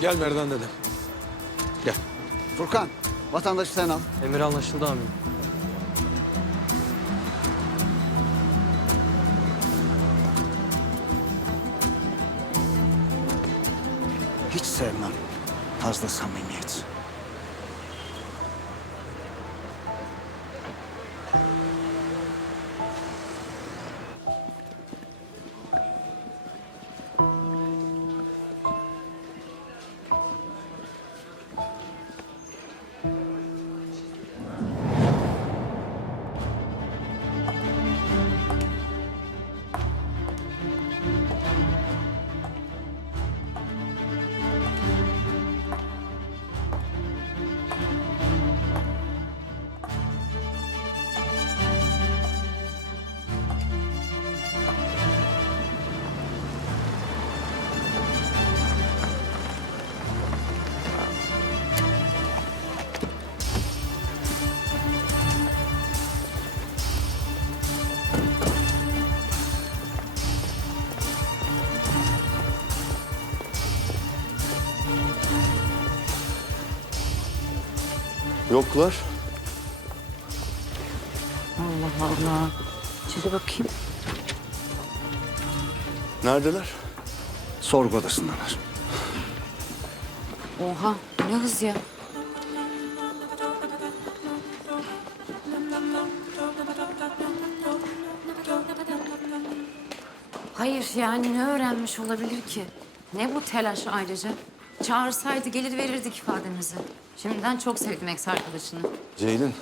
Gel Merdan dedem. Gel. Furkan, vatandaşı sen al. Emir anlaşıldı amirim. Hiç sevmem fazla samimiyet. Yoklar. Allah Allah. Şöyle bakayım. Neredeler? Sorgu odasındalar. Oha ne hız ya. Hayır yani ne öğrenmiş olabilir ki? Ne bu telaş ayrıca? Çağırsaydı gelir verirdik ifademizi. Şimdiden çok sevdim ex arkadaşını. Ceylin.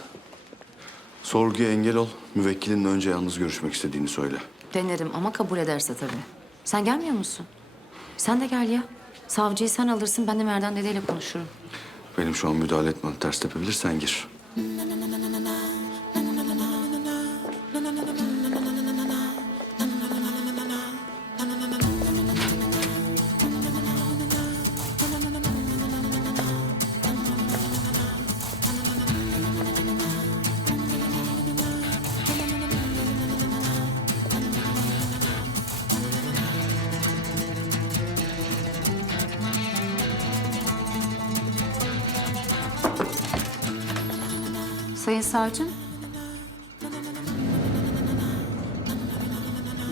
Sorguya engel ol. Müvekkilinle önce yalnız görüşmek istediğini söyle. Denerim ama kabul ederse tabii. Sen gelmiyor musun? Sen de gel ya. Savcıyı sen alırsın ben de Merdan dedeyle konuşurum. Benim şu an müdahale etmem. Ters tepebilirsen gir. Sayın savcım.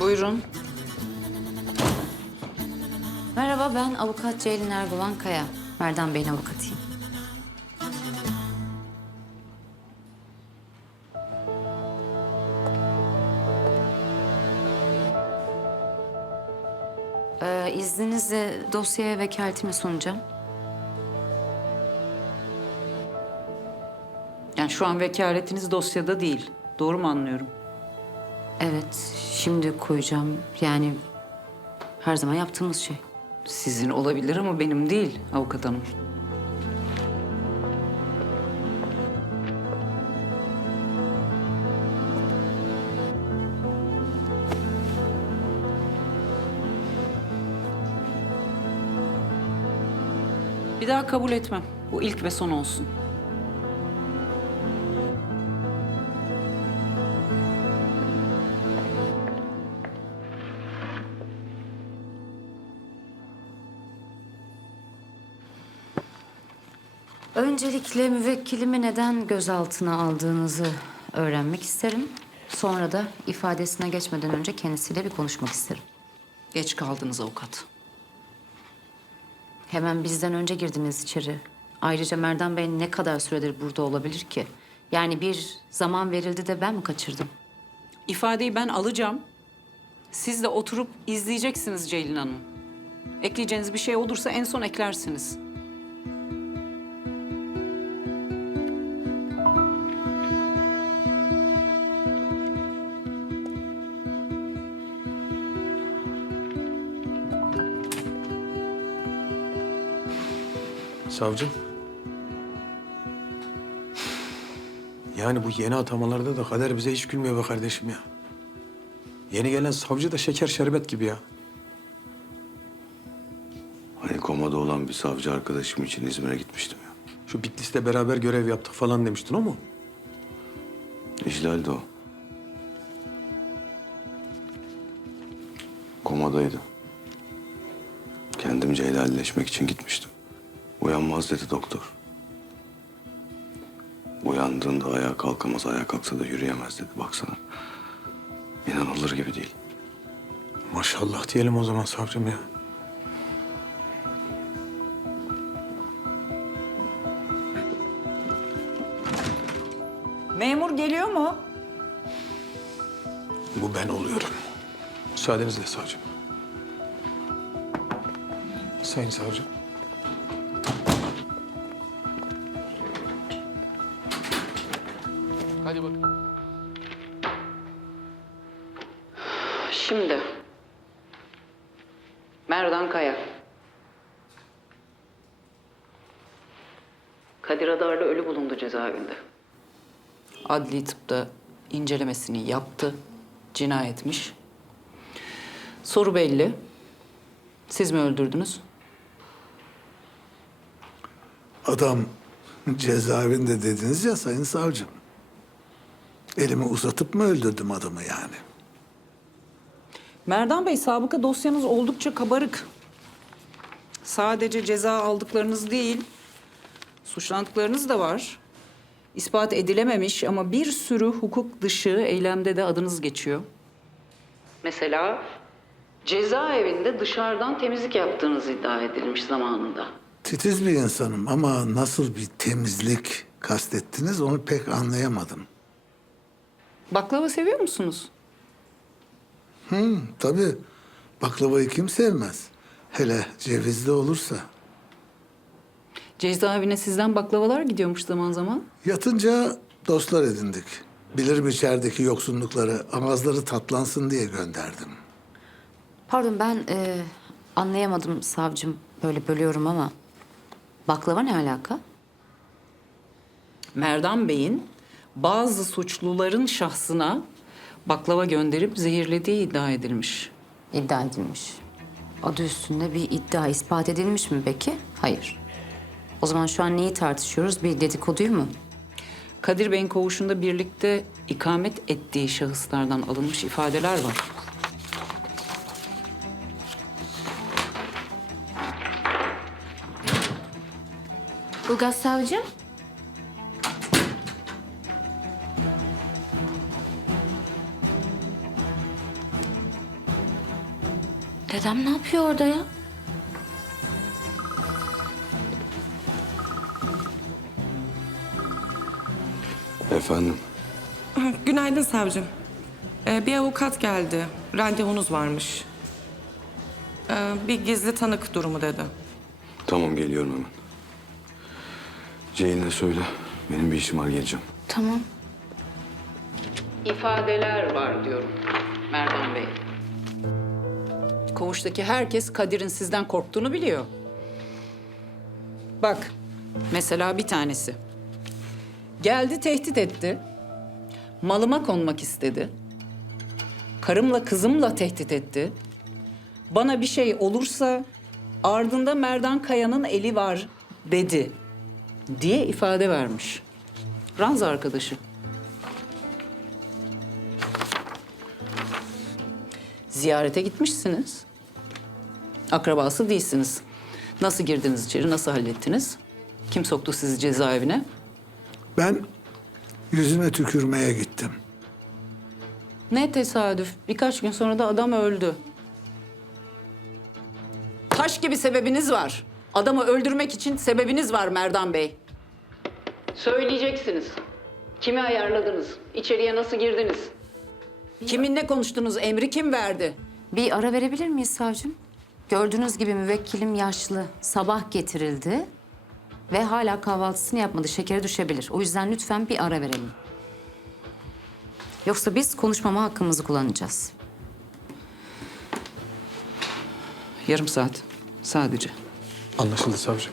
Buyurun. Merhaba ben avukat Ceylin Erguvan Kaya. Merdan Bey'in avukatıyım. Ee, izninizle dosyaya vekaletimi sunacağım. Yani şu an vekaletiniz dosyada değil. Doğru mu anlıyorum? Evet, şimdi koyacağım. Yani her zaman yaptığımız şey. Sizin olabilir ama benim değil avukat hanım. Bir daha kabul etmem. Bu ilk ve son olsun. Öncelikle müvekkilimi neden gözaltına aldığınızı öğrenmek isterim. Sonra da ifadesine geçmeden önce kendisiyle bir konuşmak isterim. Geç kaldınız avukat. Hemen bizden önce girdiniz içeri. Ayrıca Merdan Bey ne kadar süredir burada olabilir ki? Yani bir zaman verildi de ben mi kaçırdım? İfadeyi ben alacağım. Siz de oturup izleyeceksiniz Ceylin Hanım. Ekleyeceğiniz bir şey olursa en son eklersiniz. Savcım. Yani bu yeni atamalarda da kader bize hiç gülmüyor be kardeşim ya. Yeni gelen savcı da şeker şerbet gibi ya. Hani komada olan bir savcı arkadaşım için İzmir'e gitmiştim ya. Şu Bitlis'te beraber görev yaptık falan demiştin o mu? İhlal de o. Komadaydı. Kendimce helalleşmek için gitmiştim. Uyanmaz dedi doktor. Uyandığında ayağa kalkamaz, ayağa kalksa da yürüyemez dedi. Baksana. İnanılır gibi değil. Maşallah diyelim o zaman savcım ya. Memur geliyor mu? Bu ben oluyorum. Müsaadenizle savcım. Sayın savcım. Hadi bakalım. Şimdi. Merdan Kaya. Kadir Adarlı ölü bulundu cezaevinde. Adli tıpta incelemesini yaptı. Cinayetmiş. Soru belli. Siz mi öldürdünüz? Adam cezaevinde dediniz ya sayın savcım. Elimi uzatıp mı öldürdüm adamı yani? Merdan Bey, sabıka dosyanız oldukça kabarık. Sadece ceza aldıklarınız değil, suçlandıklarınız da var. İspat edilememiş ama bir sürü hukuk dışı eylemde de adınız geçiyor. Mesela cezaevinde dışarıdan temizlik yaptığınız iddia edilmiş zamanında. Titiz bir insanım ama nasıl bir temizlik kastettiniz onu pek anlayamadım. Baklava seviyor musunuz? Hı, tabii baklavayı kim sevmez? Hele cevizli olursa. Cezaevine sizden baklavalar gidiyormuş zaman zaman. Yatınca dostlar edindik. Bilirim içerideki yoksunlukları, amazları tatlansın diye gönderdim. Pardon ben e, anlayamadım savcım. Böyle bölüyorum ama. Baklava ne alaka? Merdan Bey'in bazı suçluların şahsına baklava gönderip zehirlediği iddia edilmiş. İddia edilmiş. Adı üstünde bir iddia ispat edilmiş mi peki? Hayır. O zaman şu an neyi tartışıyoruz? Bir dedikoduyu mu? Kadir Bey'in koğuşunda birlikte ikamet ettiği şahıslardan alınmış ifadeler var. Ilgaz savcım. Dedem ne yapıyor orada ya? Efendim, Günaydın savcım. Ee, bir avukat geldi. Randevunuz varmış. Ee, bir gizli tanık durumu dedi. tamam geliyorum hemen. Ceylin'e söyle. Benim bir işim var geleceğim. Tamam. İfadeler var diyorum Merdan Bey. Koğuştaki herkes Kadir'in sizden korktuğunu biliyor. Bak, mesela bir tanesi. Geldi tehdit etti. Malıma konmak istedi. Karımla kızımla tehdit etti. Bana bir şey olursa ardında Merdan Kaya'nın eli var dedi diye ifade vermiş. Ranza arkadaşı. Ziyarete gitmişsiniz. Akrabası değilsiniz. Nasıl girdiniz içeri, nasıl hallettiniz? Kim soktu sizi cezaevine? Ben yüzüne tükürmeye gittim. Ne tesadüf. Birkaç gün sonra da adam öldü. Taş gibi sebebiniz var. Adamı öldürmek için sebebiniz var Merdan Bey. Söyleyeceksiniz. Kimi ayarladınız? İçeriye nasıl girdiniz? Kiminle konuştunuz? Emri kim verdi? Bir ara verebilir miyiz savcım? Gördüğünüz gibi müvekkilim yaşlı. Sabah getirildi ve hala kahvaltısını yapmadı. Şekeri düşebilir. O yüzden lütfen bir ara verelim. Yoksa biz konuşmama hakkımızı kullanacağız. Yarım saat. Sadece. Anlaşıldı savcım.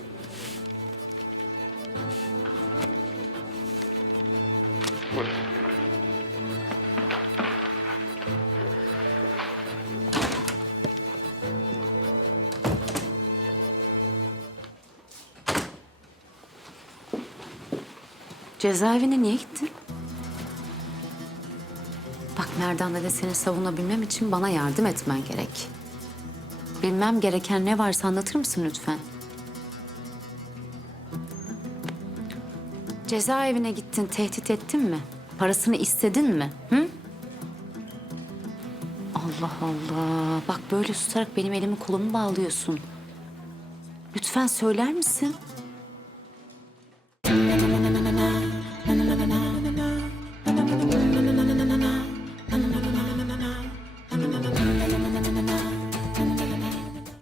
Cezaevine niye gittin? Bak Merdan dede seni savunabilmem için bana yardım etmen gerek. Bilmem gereken ne varsa anlatır mısın lütfen? Cezaevine gittin, tehdit ettin mi? Parasını istedin mi? Hı? Allah Allah. Bak böyle tutarak benim elimi kolumu bağlıyorsun. Lütfen söyler misin?